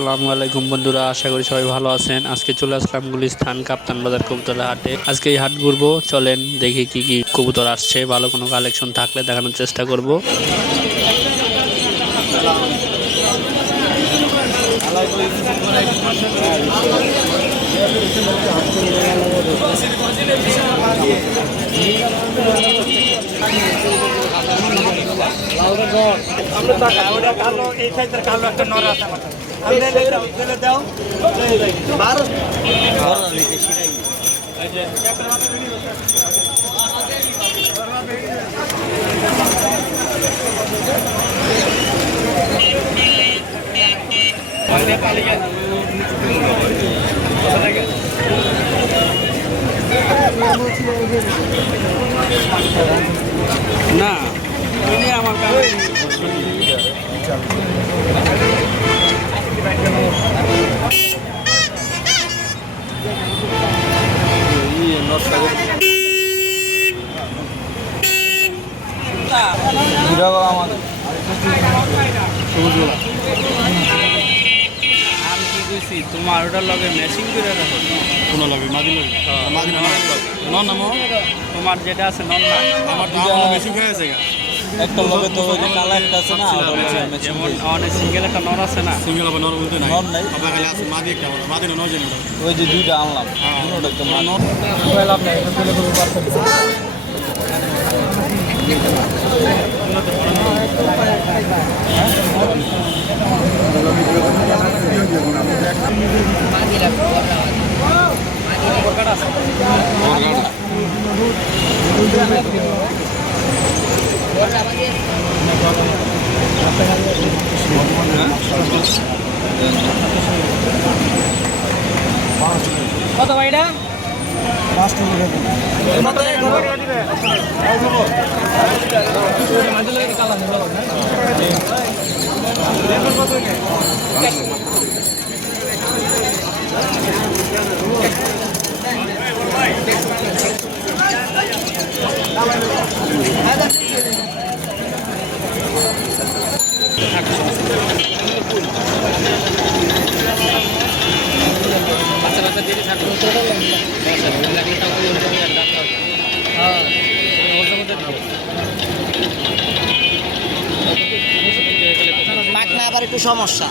আসসালামু আলাইকুম বন্ধুরা, আশা করি সবাই ভালো আছেন। আজকে চলে আসলাম গুলিস্তান কাপ্তান বাজার কবুতরের হাটে। আজকে এই হাট ঘুরবো, চলেন দেখি কি কি কবুতর আসছে। ভালো কোনো কালেকশন থাকলে দেখানোর চেষ্টা করব। না আমার আমি কি কইছি তোমার ওটার লগে ম্যাচিং করে রাখো। কোনো লগে মাদি লগে মাদি না নন নামো তোমার যেটা আছে নন না, আমার দুটো বেশি হয়ে গেছে একটা লগে তো ওই যে কালা একটা আছে না, ওটা লগে ম্যাচিং যেমন অনেক সিঙ্গেল একটা নর আছে না, সিঙ্গেল হবে নর বলতে নাই নর নাই, আবার খালি আছে মাদি একটা মাদি না নয় জানি ওই যে দুইটা আনলাম দুটোটা তো নর। লাভ নাই এটা তুলে করব পারছেন কত ভাইটা পাকনা আবার একটু সমস্যা,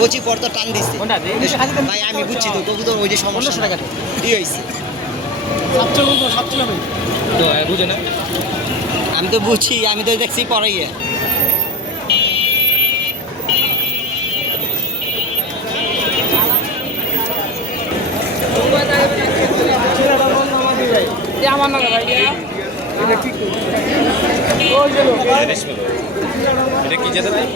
কচি পর্দা টান দিচ্ছে ভাই। আমি বুঝছি তো কবুতর ওই যে সমস্যা কি হয়েছে আমি তো বুঝছি, আমি তো দেখছি পড়াইয়া আমার না ভাই এটা কি যেতে ভাই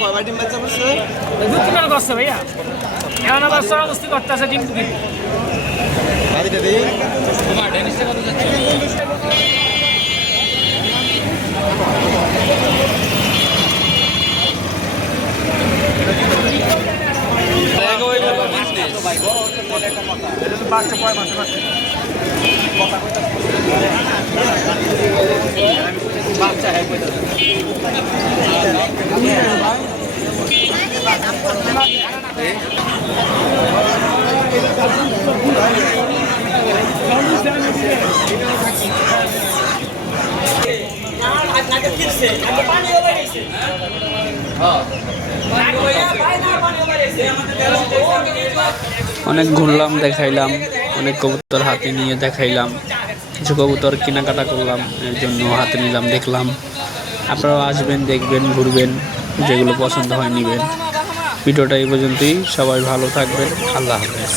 কয়বার ডিম বাচ্চা করছে করছে ভাইয়া এখন আবার সরাবস্তি করতে আছে ডিম টুকি বাড়িতে দিই তোমার ডেনিসটা কত যাচ্ছে অনেক ঘুরলাম, দেখাইলাম, অনেক কবুতর হাতে নিয়ে দেখাইলাম, কিছু কবুতর কেনাকাটা করলাম, এর জন্য হাতে নিলাম, দেখলাম। আপনারাও আসবেন, দেখবেন, ঘুরবেন, যেগুলো পছন্দ হয় নিবেন। ভিডিওটা এই পর্যন্তই। সবাই ভালো থাকবেন। আল্লাহ হাফেজ।